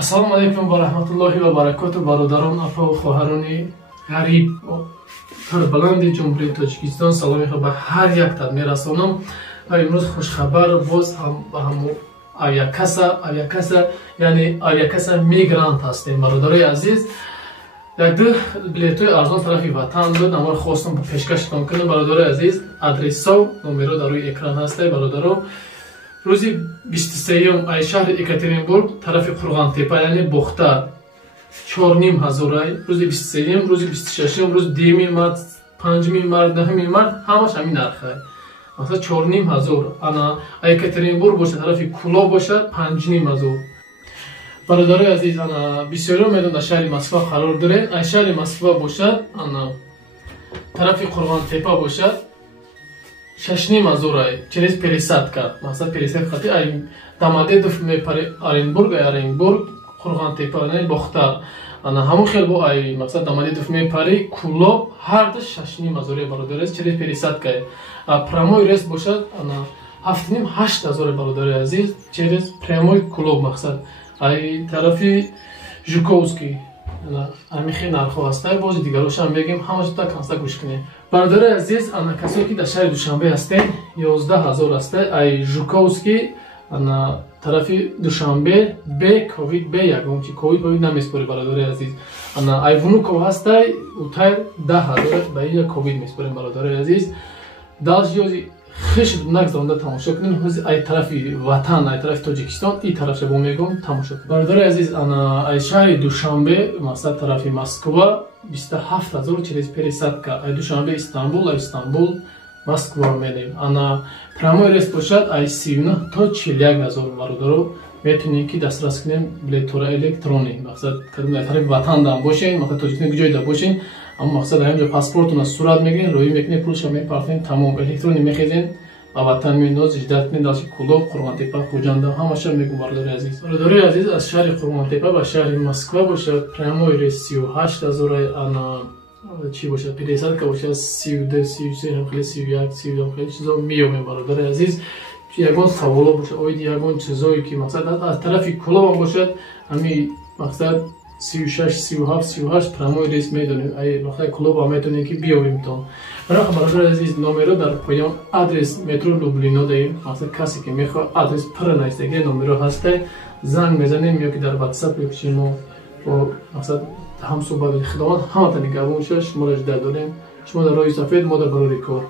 Ассалому алайкум ва раҳматуллоҳи ва баракоту бародарон, апа ва хоҳарони ғариб баланди ҷумҳурии Тоҷикистон, саломиро ба ҳар яктан мерасонам. Имрӯз хушхабар боз ба ҳамон авиакаса яъне авиакаса мигрант ҳастем. Бародарои азиз, як-ду билетҳои арзон тарафи ватан буд, аммо хостам пешкаштон кунам. Бародарои азиз, адресо номеро дар рӯи экран ҳастед. Бародаро, рӯзи 23 ай шаҳри Екатеринбург тарафи Қурғонтепа яъне Бухта 4500, рӯзи 23, рӯзи 26, рӯзи 2 март, 5 март, 10 март ҳамаш ҳамин нархай. Масалан 4500 ана Екатеринбург бошад, тарафи Куло бошад 5500. Бародарои азиз, ана бисёриҳо медонанд шаҳри Москва қарор дорем. Ай шаҳри Москва бошад, ана тарафи Қурғонтепа бошад 6500 через пересадка. Масалан пересадка хати ай Домодедов мепари Оренбург, ай Оренбург Қурғонтепа яъне Бухта. Ана ҳамон хел бо ай масалан Домодедов мепари Куло ҳар ду 6500 бародари азиз через пересадка. Прямой рейс бошад ана 7500 бародари азиз через прямой Куло мақсад. Ай тарафи Жуковский амихи нархо ҳастай. Бози дигарошам мегем, ҳамааш так ҳаста гӯш кунем. Бародари азиз, ана касое ки дар шаҳри Душанбе ҳастем 11000 ҳастай. Ай Жуковский ана тарафи Душанбе бе ковид бе ягон ки ковид намеспори бародари азиз. Ана ай Внуков ҳастай утай 10000 ба ин ковид меспорем бародари азиз. Далжиёзи хиш нагзонда тамошо кунем. ҳози ай тарафи ватан, ай тарафи Тоҷикистон и тарафша бо мегум тамошо кунем. Бародари азиз, ана ай шаҳри Душанбе масалан тарафи Москва 27000 через пересадка. Ай Душанбе Истанбул, ай Истанбул Москва медем. Ана прямой рейс бошад ай 39 то 41000 бародаро метунем ки дастрас кунем билетҳоро электронӣ. Мақсад кадом ай тарафи ватан дам бошен, масалан Тоҷикистон ҷойда бошен, аммо мақсад ҳамҷо паспортуна сурат мегирен, рӯӣ мекунем, пулша мепартем, тамом электронӣ мехезен ба ватан меноз ҷидат кунем далши Куло, Қурғонтепа, Хуҷанда ҳамаша мегум бародари азиз. Бародари азиз, аз шаҳри Қурғонтепа ба шаҳри Москва бошад прямой рейс 38000, ана чӣ бошад пересадка бошад 32, 33, ҳамхеле 31, 32 хеле чизо меёмем бародари азиз. Ягон саволо бошад, оиди ягон чизое ки мақсад аз тарафи Куло бошад, ҳами мақсад 36, 37, 38 прямой рейс медонем. Ай мақсад Куло ба метонем ки биёвем тон. Барои бародари азиз, номеро дар поён адрес метро Люблино даем. Мақсад касе ки мехоҳад адрес пура наистаги номеро ҳастай, занг мезанем ё ки дар WhatsApp ё ки мо бо мақсад ҳамсӯҳбати хидмат ҳаматон нигоҳбон шуд, шуморо ҷида дорем. Шумо дар роҳи сафед, мо дар барори кор.